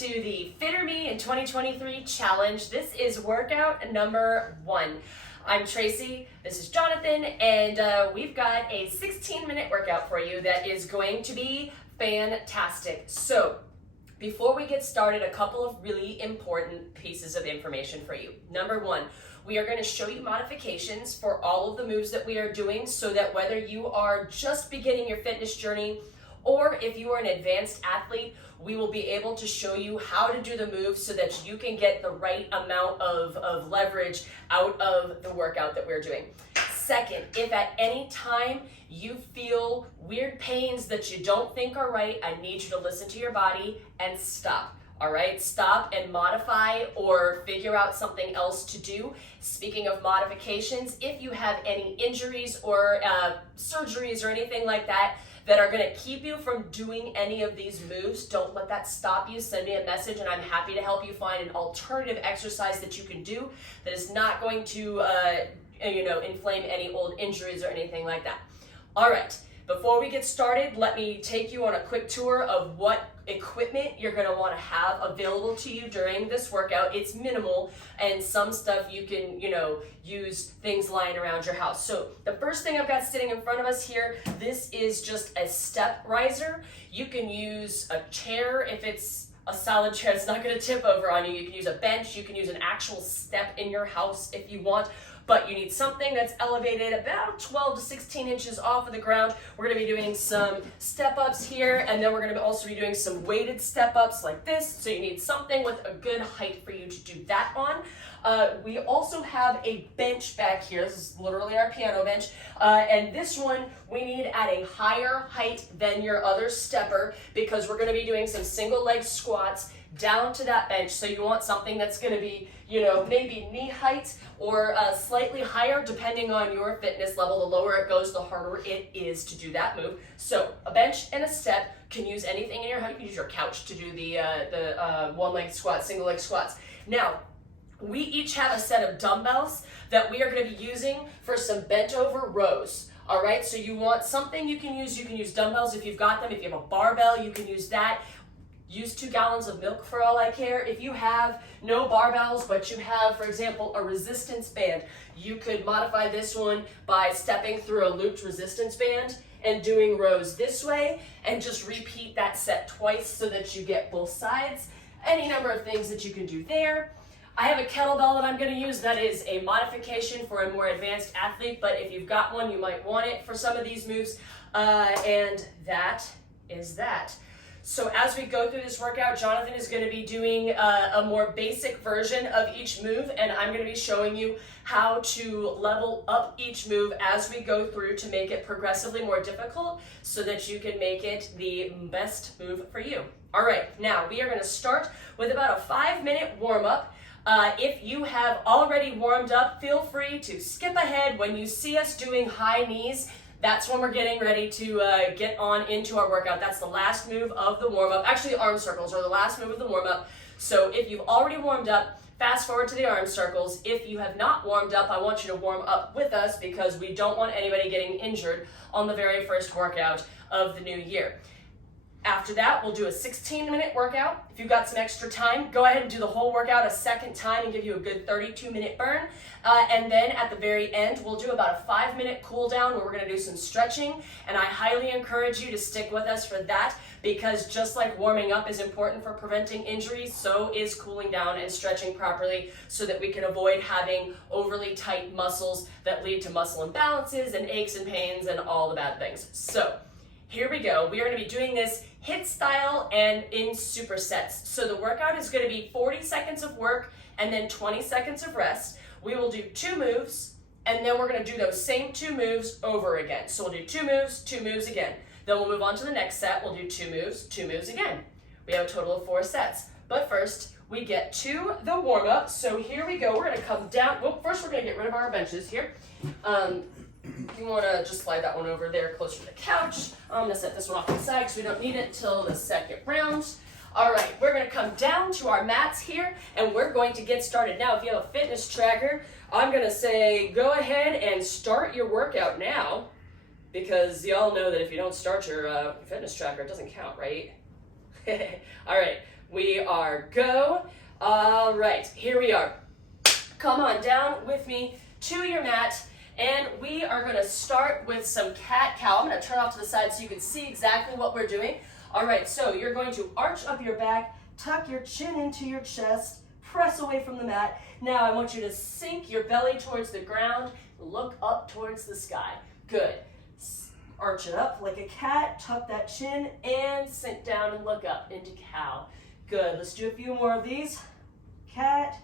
to the Fitter Me in 2023 challenge. This is workout number 1. I'm Tracy, this is Jonathan, and we've got a 16-minute workout for you that is going to be fantastic. So, before we get started, a couple of really important pieces of information for you. Number 1, we are going to show you modifications for all of the moves that we are doing so that whether you are just beginning your fitness journey or if you are an advanced athlete, we will be able to show you how to do the moves so that you can get the right amount of leverage out of the workout that we're doing. Second, if at any time you feel weird pains that you don't think are right, I need you to listen to your body and stop. All right, stop and modify or figure out something else to do. Speaking of modifications, if you have any injuries or surgeries or anything like that are going to keep you from doing any of these moves, don't let that stop you. Send me a message and I'm happy to help you find an alternative exercise that you can do that is not going to inflame any old injuries or anything like that. All right, before we get started, let me take you on a quick tour of what equipment you're going to want to have available to you during this workout. It's minimal, and some stuff you can, use things lying around your house. So the first thing I've got sitting in front of us here, this is just a step riser. You can use a chair if it's a solid chair. It's not going to tip over on you. You can use a bench. You can use an actual step in your house if you want. But you need something that's elevated about 12 to 16 inches off of the ground. We're going to be doing some step-ups here, and then we're going to also be doing some weighted step-ups like this. So you need something with a good height for you to do that on. We also have a bench back here. This is literally our piano bench. And this one we need at a higher height than your other stepper because we're going to be doing some single leg squats down to that bench. So you want something that's going to be, maybe knee height or slightly higher depending on your fitness level. The lower it goes, the harder it is to do that move. So a bench and a step, can use anything in your house. You can use your couch to do the one leg squats, single leg squats. Now, we each have a set of dumbbells that we are going to be using for some bent over rows. All right, so you want something you can use. You can use dumbbells if you've got them. If you have a barbell, you can use that. Use 2 gallons of milk for all I care. If you have no barbells, but you have, for example, a resistance band, you could modify this one by stepping through a looped resistance band and doing rows this way, and just repeat that set twice so that you get both sides. Any number of things that you can do there. I have a kettlebell that I'm going to use that is a modification for a more advanced athlete, but if you've got one, you might want it for some of these moves. And that is that. So as we go through this workout, Jonathan is going to be doing a more basic version of each move, and I'm going to be showing you how to level up each move as we go through to make it progressively more difficult so that you can make it the best move for you. All right, now we are going to start with about a 5-minute warm-up. If you have already warmed up, feel free to skip ahead. When you see us doing high knees, that's when we're getting ready to get on into our workout. That's the last move of the warm-up. Actually, arm circles are the last move of the warm-up. So if you've already warmed up, fast forward to the arm circles. If you have not warmed up, I want you to warm up with us because we don't want anybody getting injured on the very first workout of the new year. After that, we'll do a 16-minute workout. If you've got some extra time, go ahead and do the whole workout a second time and give you a good 32-minute burn. And then at the very end, we'll do about a 5-minute cool down where we're going to do some stretching. And I highly encourage you to stick with us for that because just like warming up is important for preventing injuries, so is cooling down and stretching properly so that we can avoid having overly tight muscles that lead to muscle imbalances and aches and pains and all the bad things. So here we go. We are going to be doing this HIIT style and in supersets. So the workout is going to be 40 seconds of work and then 20 seconds of rest. We will do 2 moves, and then we're going to do those same 2 moves over again. So we'll do 2 moves again. Then we'll move on to the next set. We'll do 2 moves again. We have a total of 4 sets. But first, we get to the warm-up. So here we go. We're going to come down. Well, first we're going to get rid of our benches here. You want to just slide that one over there closer to the couch. I'm going to set this one off to the side because we don't need it until the second round. All right, we're going to come down to our mats here, and we're going to get started. Now, if you have a fitness tracker, I'm going to say go ahead and start your workout now because y'all know that if you don't start your fitness tracker, it doesn't count, right? All right, We are go. All right, here we are. Come on down with me to your mat, and we are gonna start with some cat-cow. I'm gonna turn off to the side so you can see exactly what we're doing. All right, so you're going to arch up your back, tuck your chin into your chest, press away from the mat. Now I want you to sink your belly towards the ground, look up towards the sky. Good. Arch it up like a cat, tuck that chin, and sink down and look up into cow. Good, let's do a few more of these. Cat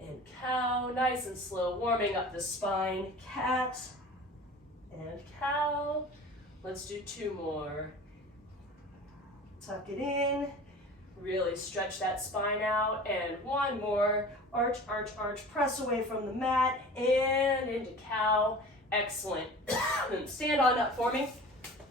and cow, nice and slow, warming up the spine. Cat and cow. Let's do 2 more. Tuck it in, really stretch that spine out, and 1 more. Arch, arch, arch, press away from the mat, and into cow. Excellent. Stand on up for me.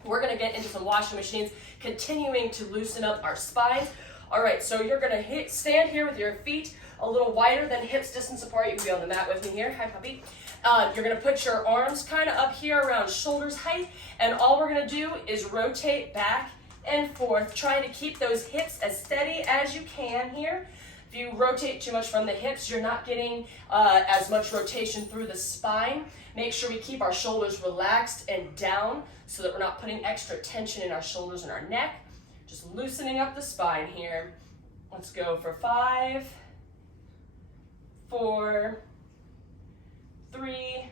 We're gonna get into some washing machines, continuing to loosen up our spines. All right, so you're gonna stand here with your feet a little wider than hips distance apart. You can be on the mat with me here. Hi, puppy. You're gonna put your arms kind of up here around shoulders height, and all we're gonna do is rotate back and forth, trying to keep those hips as steady as you can here. If you rotate too much from the hips, you're not getting as much rotation through the spine. Make sure we keep our shoulders relaxed and down so that we're not putting extra tension in our shoulders and our neck. Just loosening up the spine here. Let's go for 5, 4, 3,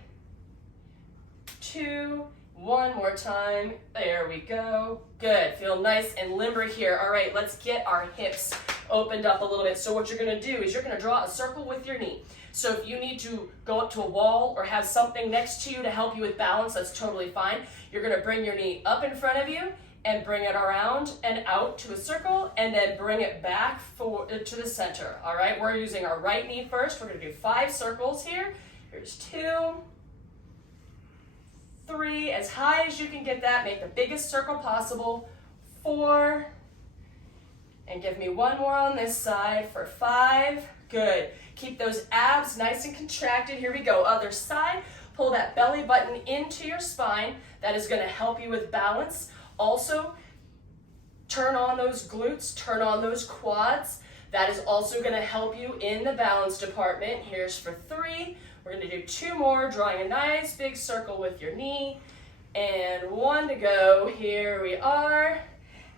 2, 1 more time. There we go. Good. Feel nice and limber here. All right, let's get our hips opened up a little bit. So what you're going to do is you're going to draw a circle with your knee. So if you need to go up to a wall or have something next to you to help you with balance, that's totally fine. You're going to bring your knee up in front of you and bring it around and out to a circle, and then bring it back to the center. All right, we're using our right knee first. We're going to do 5 circles here. Here's 2, 3, as high as you can get that. Make the biggest circle possible. 4, and give me 1 more on this side for 5. Good. Keep those abs nice and contracted. Here we go. Other side. Pull that belly button into your spine. That is going to help you with balance. Also, turn on those glutes, turn on those quads. That is also going to help you in the balance department. Here's for 3. We're going to do 2 more, drawing a nice big circle with your knee. And 1 to go. Here we are.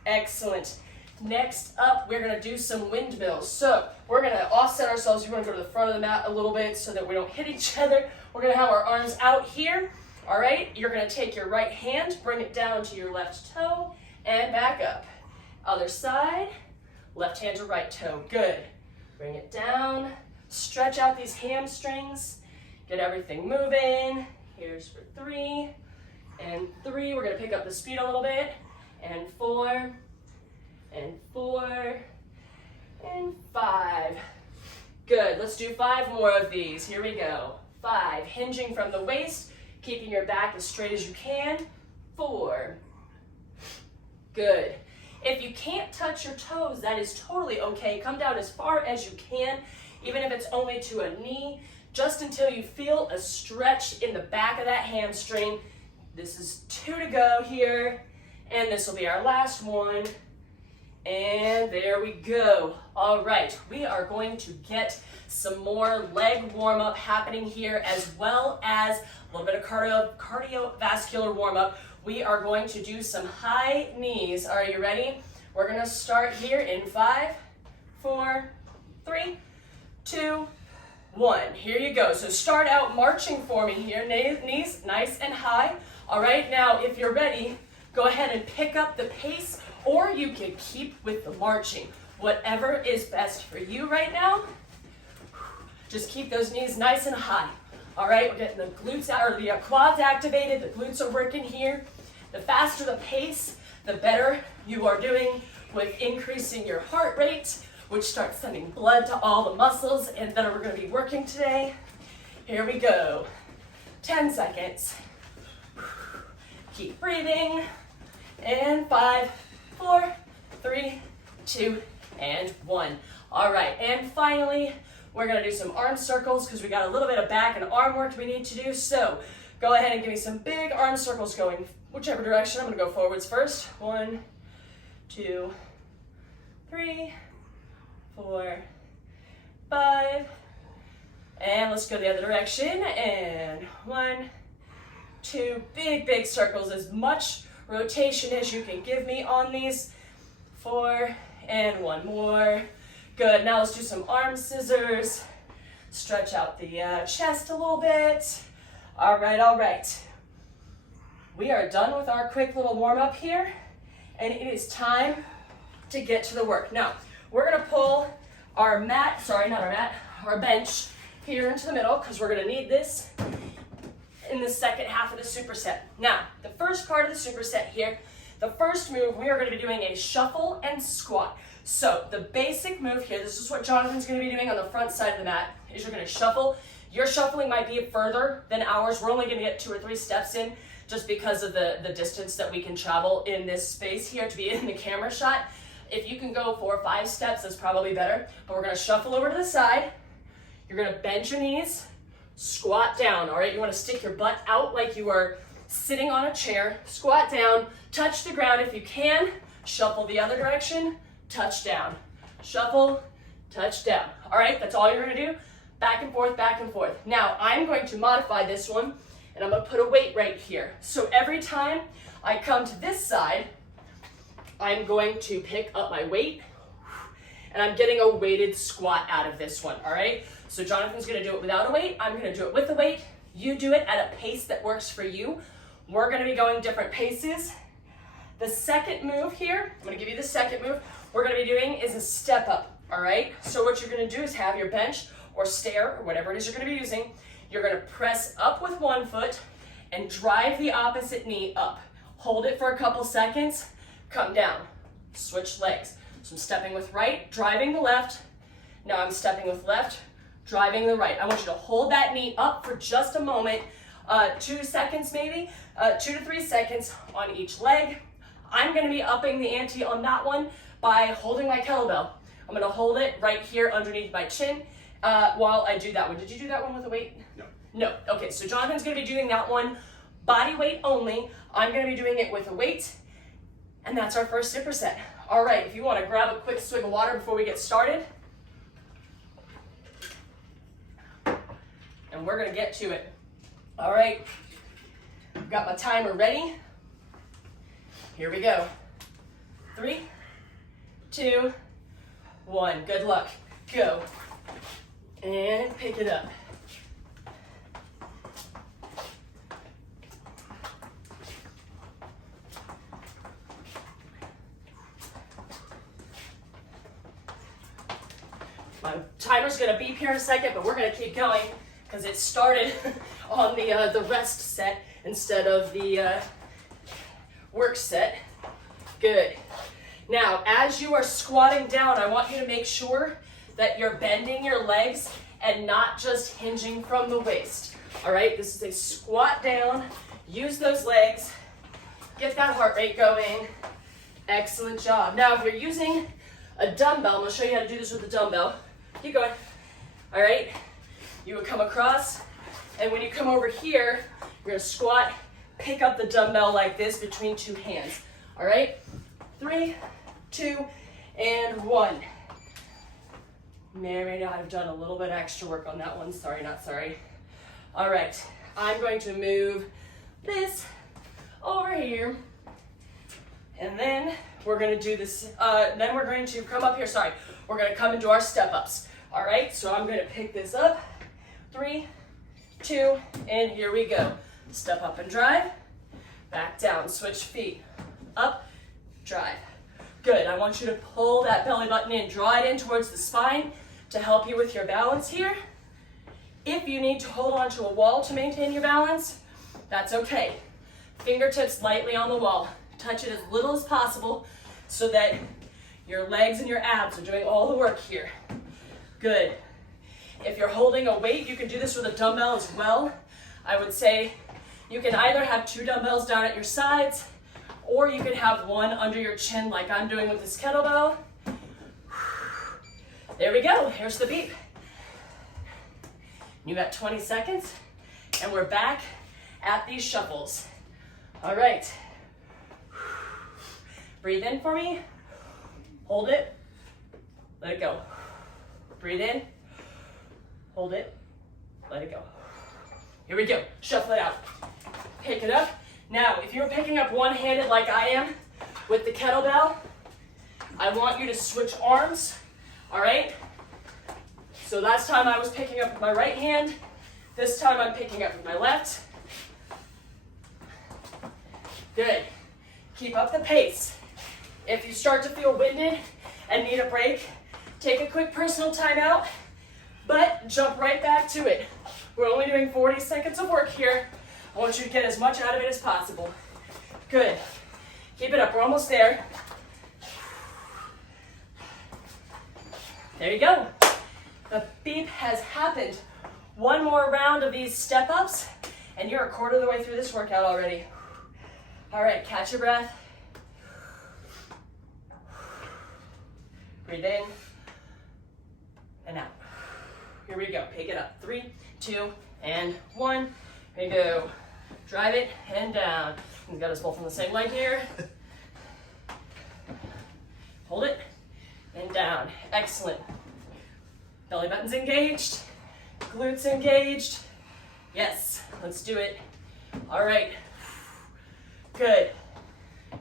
Excellent. Next up, we're going to do some windmills. So we're going to offset ourselves. You're going to go to the front of the mat a little bit so that we don't hit each other. We're going to have our arms out here. All right, you're going to take your right hand, bring it down to your left toe, and back up. Other side, left hand to right toe. Good. Bring it down. Stretch out these hamstrings. Get everything moving. Here's for 3. And 3. We're going to pick up the speed a little bit. And 4. And 4. And 5. Good. Let's do 5 more of these. Here we go. 5. Hinging from the waist. Keeping your back as straight as you can. 4. Good. If you can't touch your toes, that is totally okay. Come down as far as you can, even if it's only to a knee, just until you feel a stretch in the back of that hamstring. This is 2 to go here, and this will be our last one. And there we go. All right, we are going to get some more leg warm-up happening here, as well as a little bit of cardiovascular warm-up. We are going to do some high knees. Are you ready? We're going to start here in 5, 4, 3, 2, 1. Here you go. So start out marching for me here. Knees nice and high. All right, now if you're ready, go ahead and pick up the pace, or you can keep with the marching. Whatever is best for you right now. Just keep those knees nice and high. All right, we're getting the glutes out, or the quads activated. The glutes are working here. The faster the pace, the better you are doing with increasing your heart rate, which starts sending blood to all the muscles and that we're going to be working today. Here we go. 10 seconds. Keep breathing. And 5, 4, 3, 2, and 1. All right, and finally, we're going to do some arm circles because we got a little bit of back and arm work we need to do. So go ahead and give me some big arm circles going whichever direction. I'm going to go forwards first. 1, 2, 3, 4, 5, and let's go the other direction, and 1, 2, big circles, as much rotation as you can give me on these, 4, and 1 more, good. Now let's do some arm scissors, stretch out the chest a little bit, all right. We are done with our quick little warm up here, and it is time to get to the work. Now, we're gonna pull our our bench here into the middle, because we're gonna need this in the second half of the superset. Now, the first part of the superset here, the first move, we are gonna be doing a shuffle and squat. So the basic move here, this is what Jonathan's gonna be doing on the front side of the mat, is you're gonna shuffle. Your shuffling might be further than ours. We're only gonna get 2 or 3 steps in, just because of the distance that we can travel in this space here to be in the camera shot. If you can go 4 or 5 steps, that's probably better. But we're gonna shuffle over to the side. You're gonna bend your knees, squat down, all right? You wanna stick your butt out like you are sitting on a chair. Squat down, touch the ground if you can. Shuffle the other direction, touch down. Shuffle, touch down. All right, that's all you're gonna do. Back and forth, back and forth. Now, I'm going to modify this one, and I'm gonna put a weight right here. So every time I come to this side, I'm going to pick up my weight, and I'm getting a weighted squat out of this one, all right? So Jonathan's gonna do it without a weight, I'm gonna do it with a weight. You do it at a pace that works for you. We're gonna be going different paces. The second move here, I'm gonna give you the second move, we're gonna be doing is a step up, all right? So what you're gonna do is have your bench or stair, or whatever it is you're gonna be using, you're gonna press up with one foot and drive the opposite knee up. Hold it for a couple seconds, come down, switch legs. So I'm stepping with right, driving the left. Now I'm stepping with left, driving the right. I want you to hold that knee up for just a moment, 2 seconds maybe, 2 to 3 seconds on each leg. I'm gonna be upping the ante on that one by holding my kettlebell. I'm gonna hold it right here underneath my chin while I do that one. Did you do that one with a weight? No. No, okay, so Jonathan's gonna be doing that one body weight only. I'm gonna be doing it with a weight, and that's our first superset. All right, if you wanna grab a quick swig of water before we get started, and we're gonna get to it. All right, I've got my timer ready. Here we go. 3, 2, 1, good luck, go. And pick it up. My timer's gonna beep here in a second, but we're gonna keep going because it started on the rest set instead of the work set. Good. Now, as you are squatting down, I want you to make sure that you're bending your legs and not just hinging from the waist. All right, this is a squat down. Use those legs. Get that heart rate going. Excellent job. Now, if you're using a dumbbell, I'm gonna show you how to do this with a dumbbell. Keep going. All right, you would come across, and when you come over here, you're gonna squat, pick up the dumbbell like this between 2 hands. All right, 3, 2, and 1. May or may not have done a little bit extra work on that one. Sorry, not sorry. All right, I'm going to move this over here, and then we're gonna do this, then we're going to come up here, sorry. We're gonna come into our step-ups. All right, so I'm gonna pick this up. 3, 2, and here we go. Step up and drive, back down, switch feet, up, drive. Good, I want you to pull that belly button in, draw it in towards the spine to help you with your balance here. If you need to hold on to a wall to maintain your balance, that's okay. Fingertips lightly on the wall. Touch it as little as possible so that your legs and your abs are doing all the work here. Good. If you're holding a weight, you can do this with a dumbbell as well. I would say you can either have 2 dumbbells down at your sides, or you can have one under your chin like I'm doing with this kettlebell. There we go, here's the beep. You got 20 seconds, and we're back at these shuffles. All right. Breathe in for me, hold it, let it go. Breathe in, hold it, let it go. Here we go, shuffle it out. Pick it up. Now, if you're picking up one-handed like I am with the kettlebell, I want you to switch arms, all right? So last time I was picking up with my right hand, this time I'm picking up with my left. Good. Keep up the pace. If you start to feel winded and need a break, take a quick personal timeout, but jump right back to it. We're only doing 40 seconds of work here. I want you to get as much out of it as possible. Good. Keep it up. We're almost there. There you go. The beep has happened. One more round of these step-ups, and you're a quarter of the way through this workout already. All right, catch your breath. Breathe in and out. Here we go. Pick it up. 3, 2, and 1. Here we go. Drive it and down. We've got us both on the same leg here. Hold it and down. Excellent. Belly button's engaged. Glutes engaged. Yes, let's do it. All right. Good.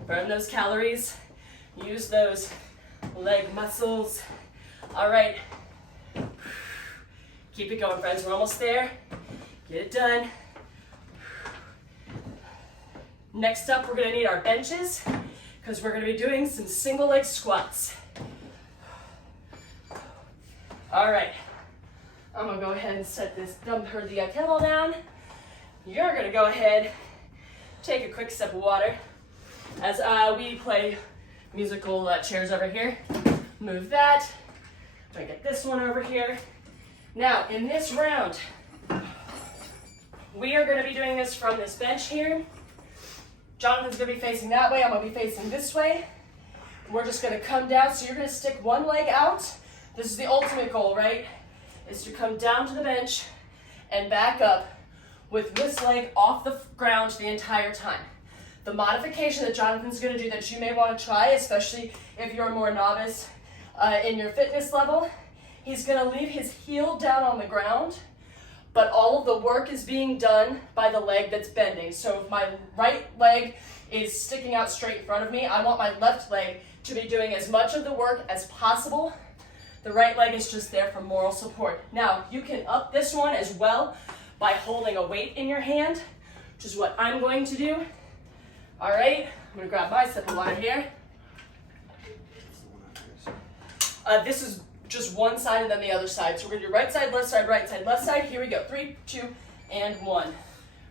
Burn those calories. Use those leg muscles. All right. Keep it going, friends. We're almost there. Get it done. Next up, we're going to need our benches because we're going to be doing some single leg squats. All right. I'm going to go ahead and set this the kettle down. You're going to go ahead, take a quick sip of water as we play musical chairs over here. Move that. I'm going to get this one over here. Now, in this round, we are going to be doing this from this bench here. Jonathan's going to be facing that way. I'm going to be facing this way. We're just going to come down. So you're going to stick one leg out. This is the ultimate goal, right? Is to come down to the bench and back up with this leg off the ground the entire time. The modification that Jonathan's going to do that you may want to try, especially if you're a more novice in your fitness level, he's going to leave his heel down on the ground, but all of the work is being done by the leg that's bending. So if my right leg is sticking out straight in front of me, I want my left leg to be doing as much of the work as possible. The right leg is just there for moral support. Now, you can up this one as well by holding a weight in your hand, which is what I'm going to do. All right, I'm gonna grab my sip of water here. This is just one side and then the other side. So we're gonna do right side, left side, right side, left side. Here we go, 3, 2, and 1.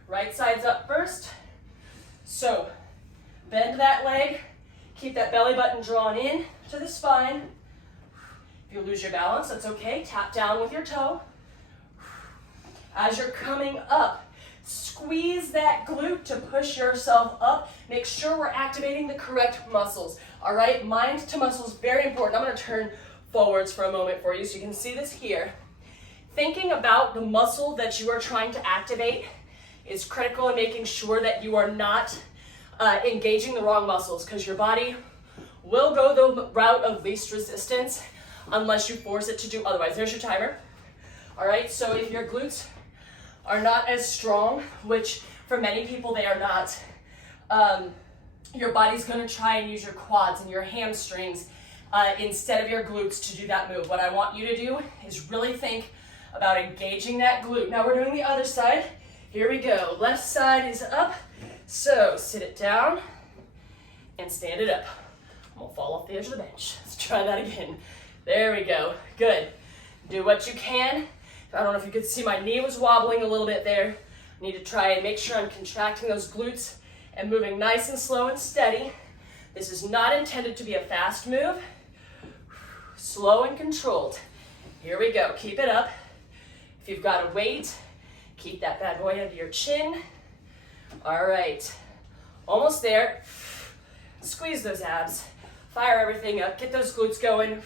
Right side's up first. So bend that leg, keep that belly button drawn in to the spine. If you lose your balance, that's okay. Tap down with your toe. As you're coming up, squeeze that glute to push yourself up. Make sure we're activating the correct muscles. All right, mind to muscles, very important. I'm gonna turn forwards for a moment for you so you can see this here. Thinking about the muscle that you are trying to activate is critical in making sure that you are not engaging the wrong muscles, because your body will go the route of least resistance unless you force it to do otherwise. There's your timer. All right, so if your glutes are not as strong, which for many people they are not, your body's gonna try and use your quads and your hamstrings instead of your glutes to do that move. What I want you to do is really think about engaging that glute. Now we're doing the other side. Here we go. Left side is up. So sit it down and stand it up. I'm gonna fall off the edge of the bench. Let's try that again. There we go. Good. Do what you can. I don't know if you could see my knee was wobbling a little bit there. I need to try and make sure I'm contracting those glutes and moving nice and slow and steady. This is not intended to be a fast move. Slow and controlled. Here we go. Keep it up. If you've got a weight, keep that bad boy under your chin. All right. Almost there. Squeeze those abs. Fire everything up. Get those glutes going.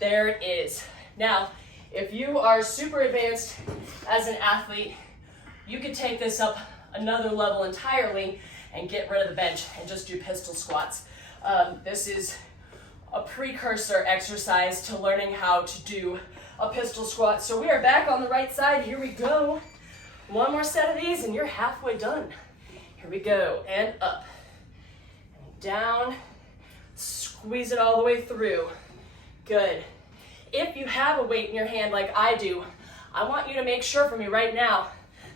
There it is. Now, if you are super advanced as an athlete, you could take this up another level entirely and get rid of the bench and just do pistol squats. This is a precursor exercise to learning how to do a pistol squat. So we are back on the right side. Here we go. One more set of these and you're halfway done. Here we go, and up, and down, squeeze it all the way through. Good. If you have a weight in your hand like I do, I want you to make sure for me right now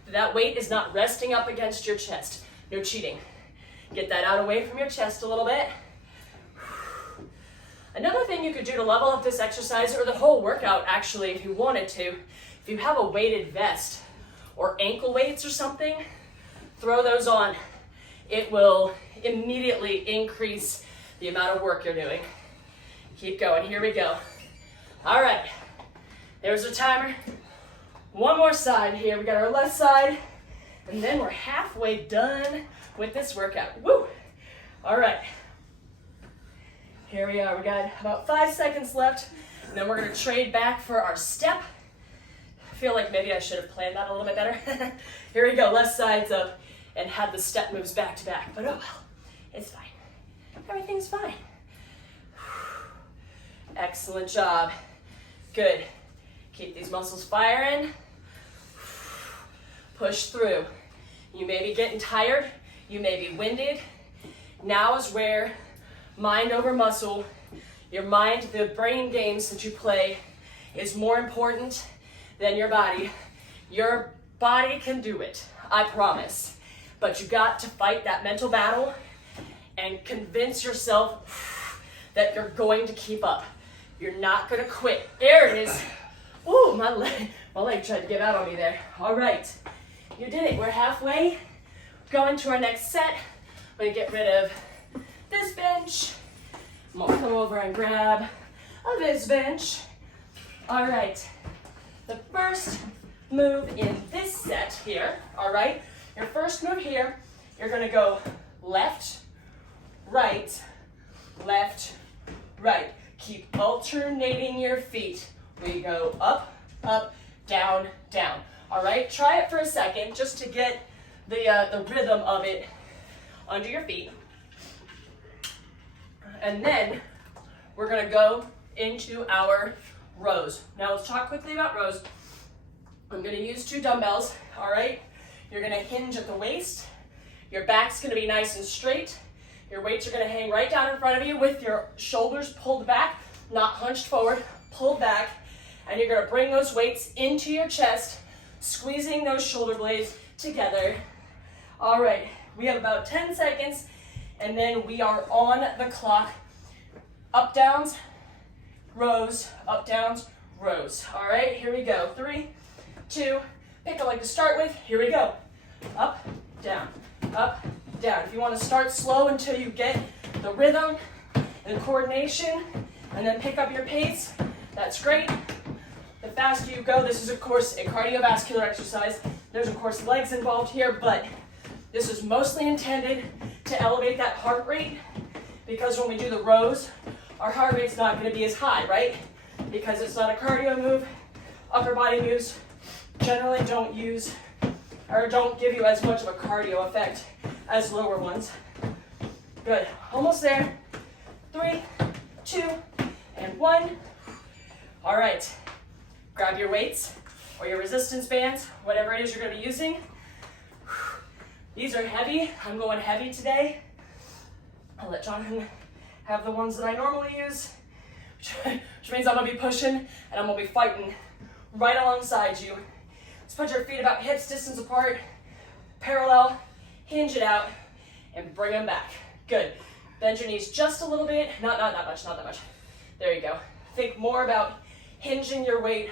that that weight is not resting up against your chest. No cheating. Get that out away from your chest a little bit. Another thing you could do to level up this exercise, or the whole workout actually if you wanted to, if you have a weighted vest or ankle weights or something, throw those on. It will immediately increase the amount of work you're doing. Keep going, here we go. All right, there's our timer. One more side here. We got our left side, and then we're halfway done with this workout. Woo! All right, here we are. We got about 5 seconds left, and then we're gonna trade back for our step. I feel like maybe I should have planned that a little bit better. Here we go, left side's up, and had the step moves back to back, but oh well, it's fine. Everything's fine. Excellent job. Good. Keep these muscles firing. Push through. You may be getting tired. You may be winded. Now is where mind over muscle, your mind, the brain games that you play is more important than your body. Your body can do it, I promise. But you got to fight that mental battle and convince yourself that you're going to keep up. You're not gonna quit. There it is. Ooh, my leg tried to get out on me there. All right, you did it. We're halfway. Going to our next set. I'm gonna get rid of this bench. I'm gonna come over and grab this bench. All right, the first move in this set here, all right? Your first move here, you're gonna go left, right, left, right. Keep alternating your feet. We go up, up, down, down. All right, try it for a second just to get the rhythm of it under your feet. And then we're gonna go into our rows. Now let's talk quickly about rows. I'm gonna use 2 dumbbells, all right? You're gonna hinge at the waist. Your back's gonna be nice and straight. Your weights are gonna hang right down in front of you with your shoulders pulled back, not hunched forward, pulled back. And you're gonna bring those weights into your chest, squeezing those shoulder blades together. All right, we have about 10 seconds, and then we are on the clock. Up, downs, rows, up, downs, rows. All right, here we go. 3, 2, pick a leg to start with. Here we go. Up, down, down. If you want to start slow until you get the rhythm and coordination, and then pick up your pace, that's great. The faster you go, this is of course a cardiovascular exercise. There's of course legs involved here, but this is mostly intended to elevate that heart rate, because when we do the rows, our heart rate's not going to be as high, right? Because it's not a cardio move. Upper body moves generally don't use or don't give you as much of a cardio effect as lower ones. Good, almost there. 3, 2, and 1. All right, grab your weights or your resistance bands, whatever it is you're gonna be using. These are heavy, I'm going heavy today. I'll let Jonathan have the ones that I normally use, which means I'm gonna be pushing and I'm gonna be fighting right alongside you. Let's put your feet about hips distance apart, parallel, hinge it out, and bring them back. Good. Bend your knees just a little bit, not that much. There you go. Think more about hinging your weight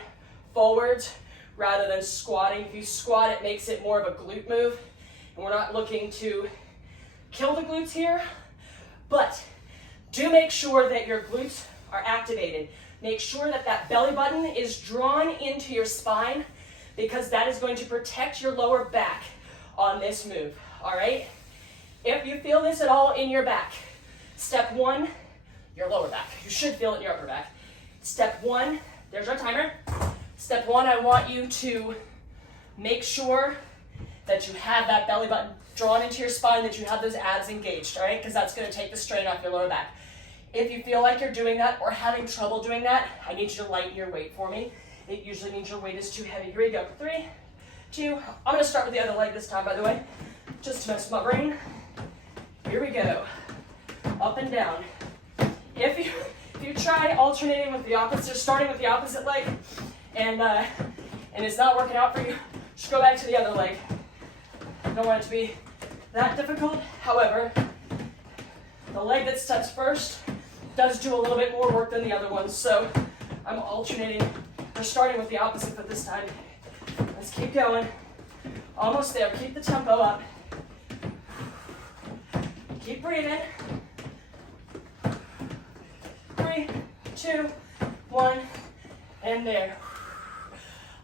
forwards rather than squatting. If you squat, it makes it more of a glute move, and we're not looking to kill the glutes here, but do make sure that your glutes are activated. Make sure that that belly button is drawn into your spine, because that is going to protect your lower back on this move, all right? If you feel this at all in your back, step 1, your lower back. You should feel it in your upper back. Step 1, there's our timer. Step 1, I want you to make sure that you have that belly button drawn into your spine, that you have those abs engaged, all right? Because that's gonna take the strain off your lower back. If you feel like you're doing that or having trouble doing that, I need you to lighten your weight for me. It usually means your weight is too heavy. Here we go. 3, 2, I'm gonna start with the other leg this time, by the way, just to mess with my brain. Here we go. Up and down. If you try alternating with the opposite, starting with the opposite leg, and it's not working out for you, just go back to the other leg. I don't want it to be that difficult. However, the leg that steps first does do a little bit more work than the other ones, so I'm alternating. We're starting with the opposite foot this time. Let's keep going. Almost there. Keep the tempo up. Keep breathing. 3, 2, 1, and there.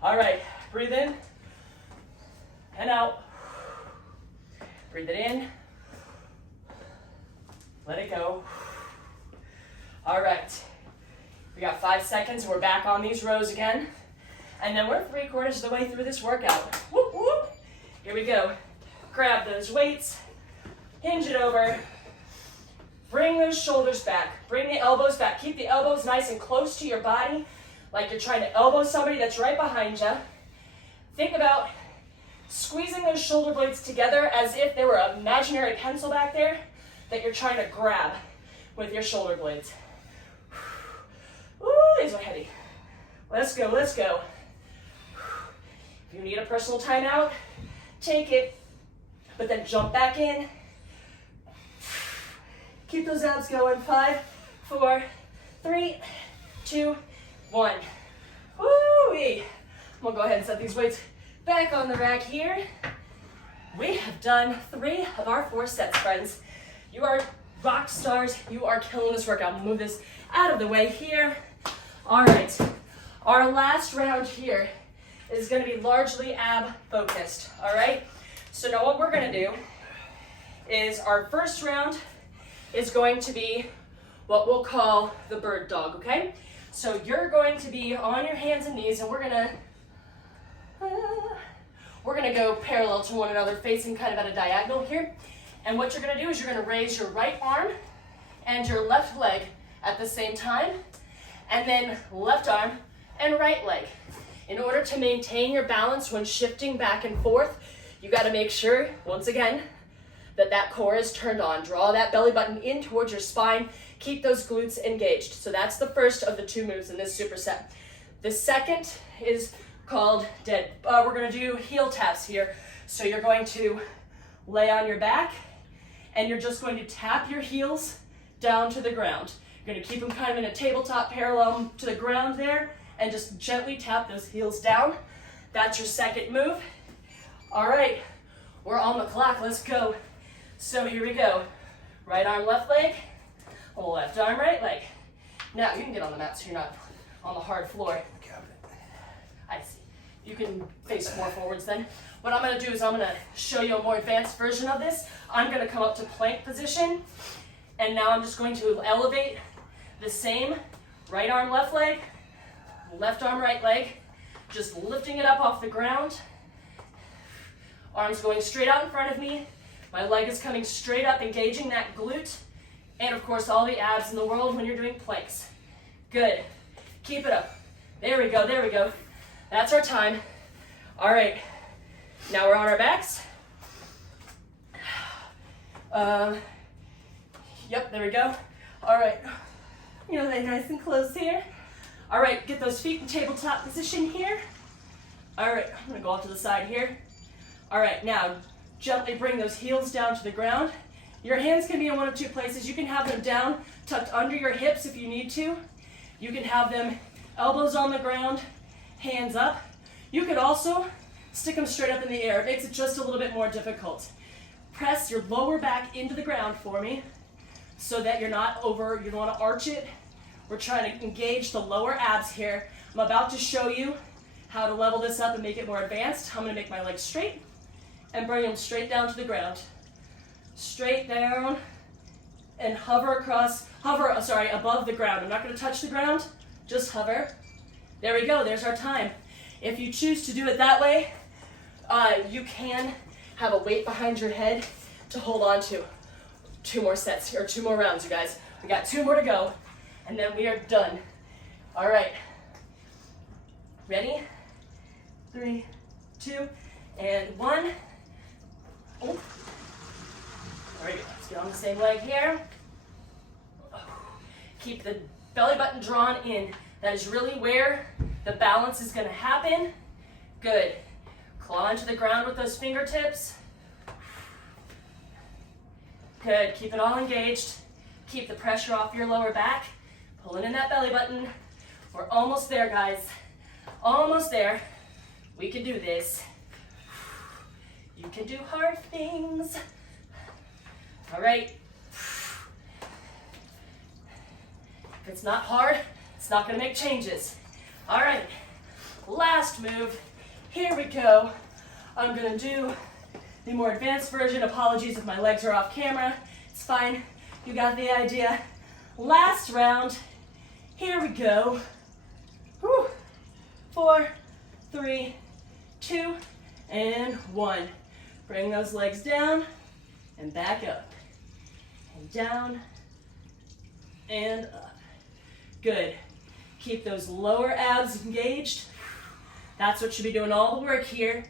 All right, breathe in and out. Breathe it in. Let it go. All right, we got 5 seconds. We're back on these rows again. And then we're 3/4 of the way through this workout. Whoop, whoop. Here we go. Grab those weights, hinge it over, bring those shoulders back, bring the elbows back. Keep the elbows nice and close to your body, like you're trying to elbow somebody that's right behind you. Think about squeezing those shoulder blades together as if there were an imaginary pencil back there that you're trying to grab with your shoulder blades. Ooh, these are heavy. Let's go, let's go. If you need a personal timeout, take it, but then jump back in. Keep those abs going. 5, 4, 3, 2, 1. Woo-wee. I'm gonna go ahead and set these weights back on the rack here. We have done 3 of our 4 sets, friends. You are rock stars. You are killing this workout. I'm gonna move this out of the way here. All right, our last round here is gonna be largely ab focused, all right? So now what we're gonna do is our first round is going to be what we'll call the bird dog, okay? So you're going to be on your hands and knees, and we're gonna go parallel to one another, facing kind of at a diagonal here. And what you're gonna do is you're gonna raise your right arm and your left leg at the same time, and then left arm and right leg. In order to maintain your balance when shifting back and forth, you gotta make sure, once again, that core is turned on. Draw that belly button in towards your spine. Keep those glutes engaged. So that's the first of the 2 moves in this superset. The second is called dead. We're gonna do heel taps here. So you're going to lay on your back, and you're just going to tap your heels down to the ground. You're gonna keep them kind of in a tabletop parallel to the ground there, and just gently tap those heels down. That's your second move. All right, we're on the clock, let's go. So here we go. Right arm, left leg, left arm, right leg. Now you can get on the mat so you're not on the hard floor. I see. You can face more forwards then. What I'm gonna do is I'm gonna show you a more advanced version of this. I'm gonna come up to plank position, and now I'm just going to elevate the same right arm, left leg, left arm, right leg, just lifting it up off the ground. Arms going straight out in front of me. My leg is coming straight up, engaging that glute, and of course all the abs in the world when you're doing planks. Good. Keep it up. There we go, there we go. That's our time. All right, now we're on our backs. Yep, there we go. All right, you know, they're nice and close here. All right, get those feet in tabletop position here. All right, I'm gonna go off to the side here. All right, now gently bring those heels down to the ground. Your hands can be in one of 2 places. You can have them down, tucked under your hips if you need to. You can have them elbows on the ground, hands up. You could also stick them straight up in the air. It makes it just a little bit more difficult. Press your lower back into the ground for me so that you're not over, you don't want to arch it. We're trying to engage the lower abs here. I'm about to show you how to level this up and make it more advanced. I'm going to make my legs straight and bring them straight down to the ground. Straight down and hover above the ground. I'm not going to touch the ground, just hover. There we go, there's our time. If you choose to do it that way, you can have a weight behind your head to hold on to. 2 more sets, or 2 more rounds, you guys. We got 2 more to go, and then we are done. All right. Ready? 3, 2, and 1. Oh. All right, let's get on the same leg here. Keep the belly button drawn in. That is really where the balance is going to happen. Good. Claw into the ground with those fingertips. Good. Keep it all engaged. Keep the pressure off your lower back. Pulling in that belly button. We're almost there, guys. Almost there. We can do this. You can do hard things. All right. If it's not hard, it's not going to make changes. All right. Last move. Here we go. I'm going to do the more advanced version. Apologies if my legs are off camera. It's fine. You got the idea. Last round. Here we go. Whew. 4, 3, 2, and 1. Bring those legs down and back up. And down and up. Good. Keep those lower abs engaged. That's what should be doing all the work here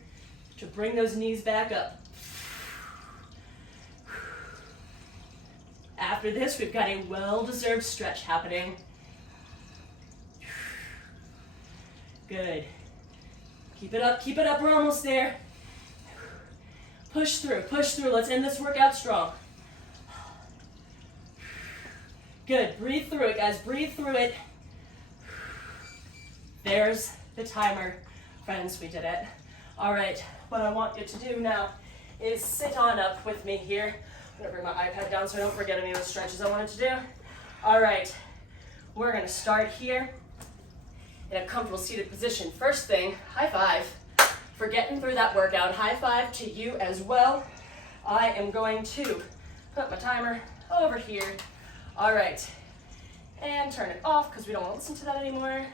to bring those knees back up. After this, we've got a well-deserved stretch happening. Good. Keep it up, keep it up. We're almost there. Push through, push through. Let's end this workout strong. Good. Breathe through it, guys. Breathe through it. There's the timer. Friends, we did it. All right, what I want you to do now is sit on up with me here. I'm gonna bring my iPad down so I don't forget any of those stretches I wanted to do. All right, we're gonna start here in a comfortable seated position. First thing, high five for getting through that workout. High five to you as well. I am going to put my timer over here. All right, and turn it off because we don't want to listen to that anymore.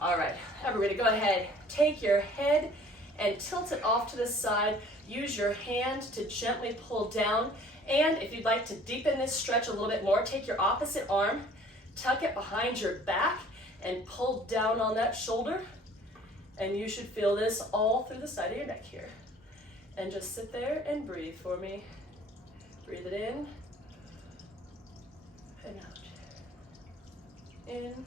All right, everybody go ahead. Take your head and tilt it off to the side. Use your hand to gently pull down. And if you'd like to deepen this stretch a little bit more, take your opposite arm, tuck it behind your back, and pull down on that shoulder. And you should feel this all through the side of your neck here. And just sit there and breathe for me. Breathe it in and out. In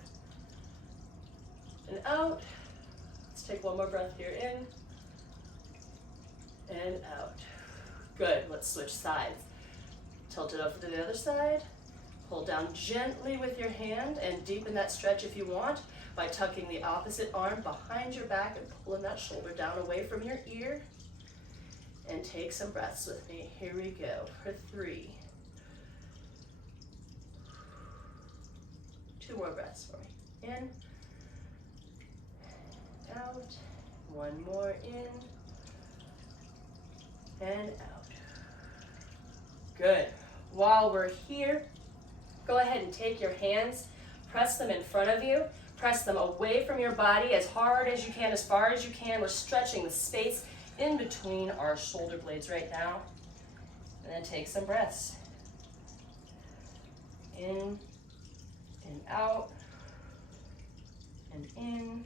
and out. Let's take one more breath here. In and out. Good. Let's switch sides. Tilt it over to the other side. Pull down gently with your hand and deepen that stretch if you want by tucking the opposite arm behind your back and pulling that shoulder down away from your ear. And take some breaths with me. Here we go for 3. 2 more breaths for me. In, out. 1 more in and out. Good. While we're here, go ahead and take your hands, press them in front of you, press them away from your body as hard as you can, as far as you can. We're stretching the space in between our shoulder blades right now. And then take some breaths. In and out, and in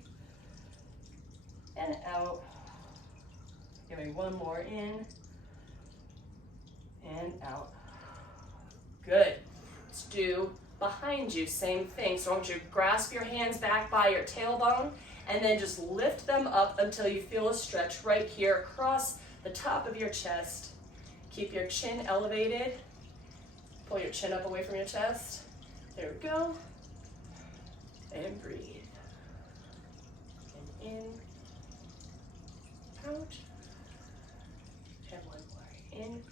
and out. Give me 1 more in and out. Good. Let's do behind you, same thing. So I want you to grasp your hands back by your tailbone and then just lift them up until you feel a stretch right here across the top of your chest. Keep your chin elevated. Pull your chin up away from your chest. There we go. And breathe. And in, out. And 1 more. In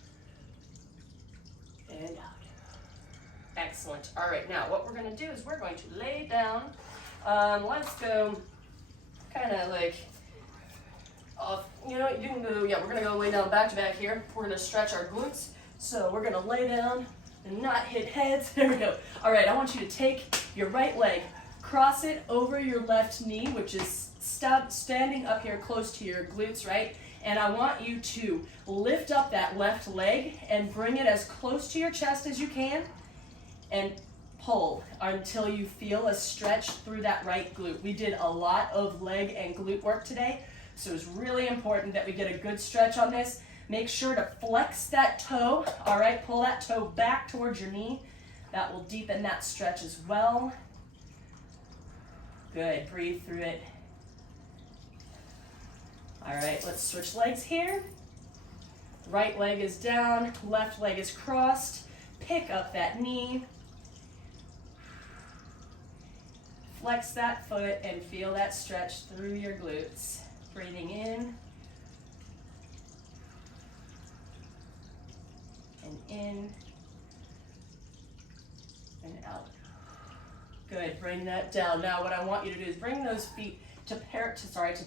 and out. Excellent. All right, now what we're going to do is we're going to lay down. Let's go kind of like off. You know, you can go, yeah, we're going to go lay down back to back here. We're going to stretch our glutes. So we're going to lay down and not hit heads. There we go. All right, I want you to take your right leg, cross it over your left knee, which is standing up here close to your glutes, right? And I want you to lift up that left leg and bring it as close to your chest as you can and pull until you feel a stretch through that right glute. We did a lot of leg and glute work today, so it's really important that we get a good stretch on this. Make sure to flex that toe, all right? Pull that toe back towards your knee. That will deepen that stretch as well. Good, breathe through it. All right, let's switch legs here. Right leg is down, left leg is crossed. Pick up that knee. Flex that foot and feel that stretch through your glutes. Breathing in. And in. And out. Good, bring that down. Now what I want you to do is bring those feet to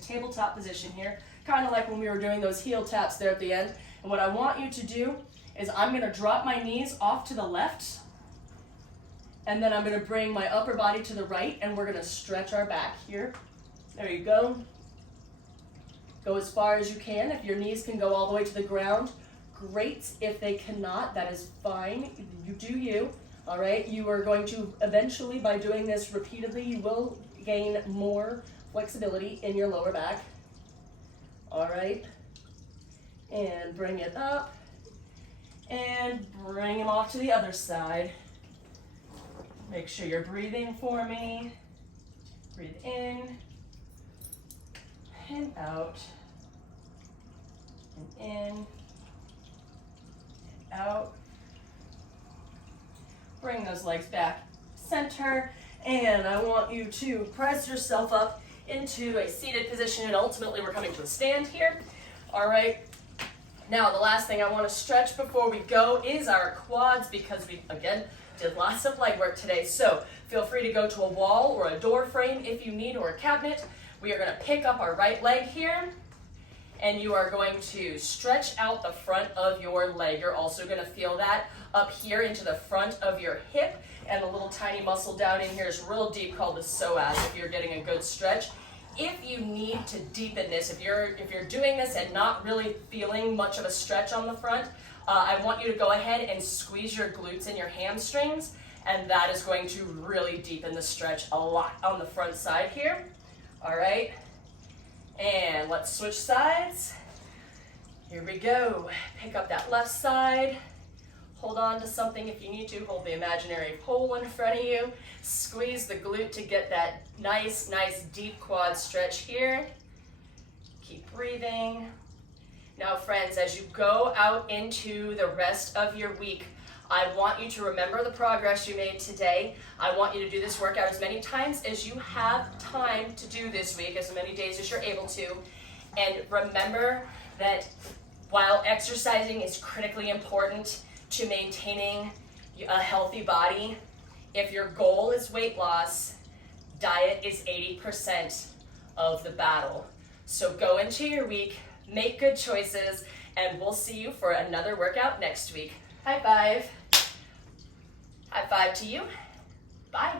tabletop position here, kind of like when we were doing those heel taps there at the end. And what I want you to do is I'm gonna drop my knees off to the left, and then I'm gonna bring my upper body to the right, and we're gonna stretch our back here. There you go. Go as far as you can. If your knees can go all the way to the ground, great. If they cannot, that is fine. You do you, all right? You are going to eventually, by doing this repeatedly, you will gain more flexibility in your lower back. All right, and bring it up, and bring them off to the other side. Make sure you're breathing for me. Breathe in, and out, and in, and out. Bring those legs back center, and I want you to press yourself up into a seated position, and ultimately we're coming to a stand here. All right, now the last thing I want to stretch before we go is our quads, because we, again, did lots of leg work today. So feel free to go to a wall or a door frame if you need, or a cabinet. We are going to pick up our right leg here, and you are going to stretch out the front of your leg. You're also going to feel that up here into the front of your hip, and a little tiny muscle down in here is real deep called the psoas if you're getting a good stretch. If you need to deepen this, if you're doing this and not really feeling much of a stretch on the front, I want you to go ahead and squeeze your glutes and your hamstrings, and that is going to really deepen the stretch a lot on the front side here. All right, and let's switch sides. Here we go. Pick up that left side. Hold on to something if you need to. Hold the imaginary pole in front of you. Squeeze the glute to get that nice deep quad stretch here. Keep breathing. Now friends, as you go out into the rest of your week, I want you to remember the progress you made today. I want you to do this workout as many times as you have time to do this week, as many days as you're able to. And remember that while exercising is critically important to maintaining a healthy body, if your goal is weight loss, diet is 80% of the battle. So go into your week, make good choices, and we'll see you for another workout next week. High five. High five to you. Bye.